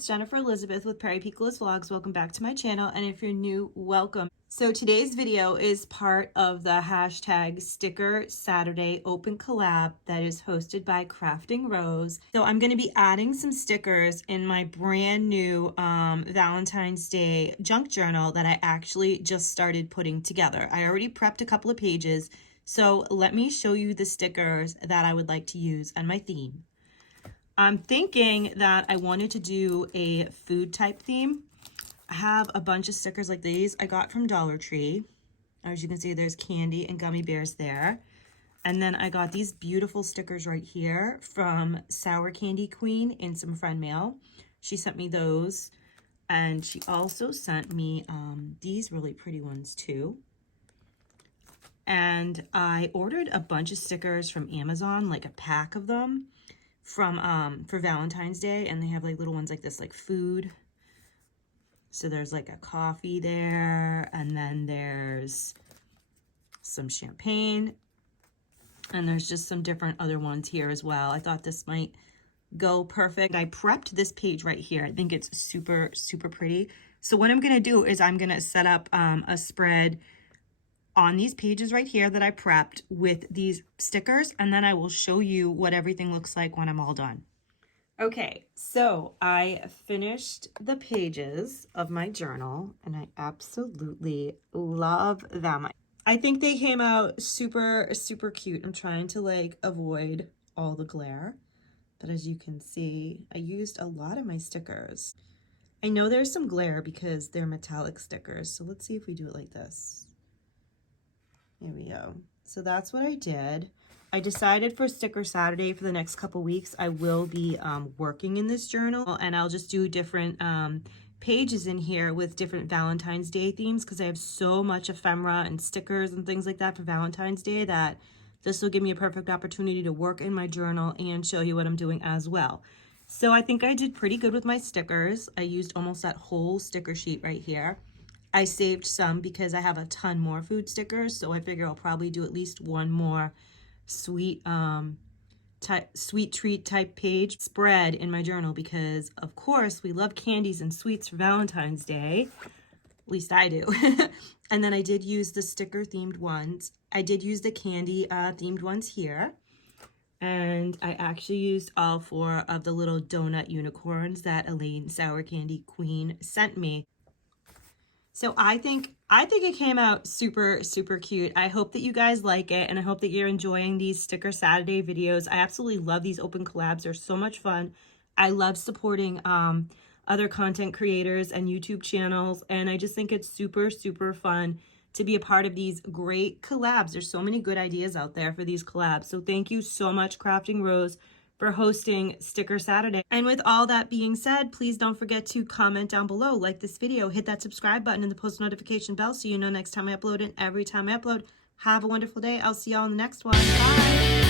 it's Jennifer Elizabeth with Perry Piccolo's Vlogs. Welcome back to my channel, and if you're new, welcome. So today's video is part of the hashtag Sticker Saturday open collab that is hosted by Crafting Rose. So I'm going to be adding some stickers in my brand new Valentine's Day junk journal that I actually just started putting together. I already prepped a couple of pages, so let me show you the stickers that I would like to use on my theme. I'm thinking that I wanted to do a food type theme. I have a bunch of stickers like these I got from Dollar Tree. As you can see, there's candy and gummy bears there. And then I got these beautiful stickers right here from Sour Candy Queen in some friend mail. She sent me those. And she also sent me these really pretty ones too. And I ordered a bunch of stickers from Amazon, like a pack of them, from for Valentine's Day, and they have like little ones like this, like food. So there's like a coffee there, and then there's some champagne, and there's just some different other ones here as well. I thought this might go perfect. I prepped this page right here. I think it's super pretty. So what I'm gonna do is I'm gonna set up a spread on these pages right here that I prepped with these stickers, and then I will show you what everything looks like when I'm all done. Okay, so I finished the pages of my journal and I absolutely love them. I think they came out super cute. I'm trying to like avoid all the glare, but as you can see, I used a lot of my stickers. I know there's some glare because they're metallic stickers, so let's see if we do it like this. Here we go. So that's what I did. I decided for Sticker Saturday for the next couple weeks, I will be working in this journal, and I'll just do different pages in here with different Valentine's Day themes because I have so much ephemera and stickers and things like that for Valentine's Day that this will give me a perfect opportunity to work in my journal and show you what I'm doing as well. So I think I did pretty good with my stickers. I used almost that whole sticker sheet right here. I saved some because I have a ton more food stickers, so I figure I'll probably do at least one more sweet treat type page spread in my journal because, of course, we love candies and sweets for Valentine's Day. At least I do. And then I did use the sticker themed ones. I did use the candy themed ones here. And I actually used all 4 of the little donut unicorns that Elaine Sour Candy Queen sent me. So I think it came out super cute. I hope that you guys like it, and I hope that you're enjoying these Sticker Saturday videos. I absolutely love these open collabs. They're so much fun. I love supporting other content creators and YouTube channels, and I just think it's super fun to be a part of these great collabs. There's so many good ideas out there for these collabs. So thank you so much, Crafting Rose, for hosting Sticker Saturday. And with all that being said, please don't forget to comment down below, like this video, hit that subscribe button and the post notification bell so you know next time I upload and every time I upload. Have a wonderful day. I'll see y'all in the next one. Bye.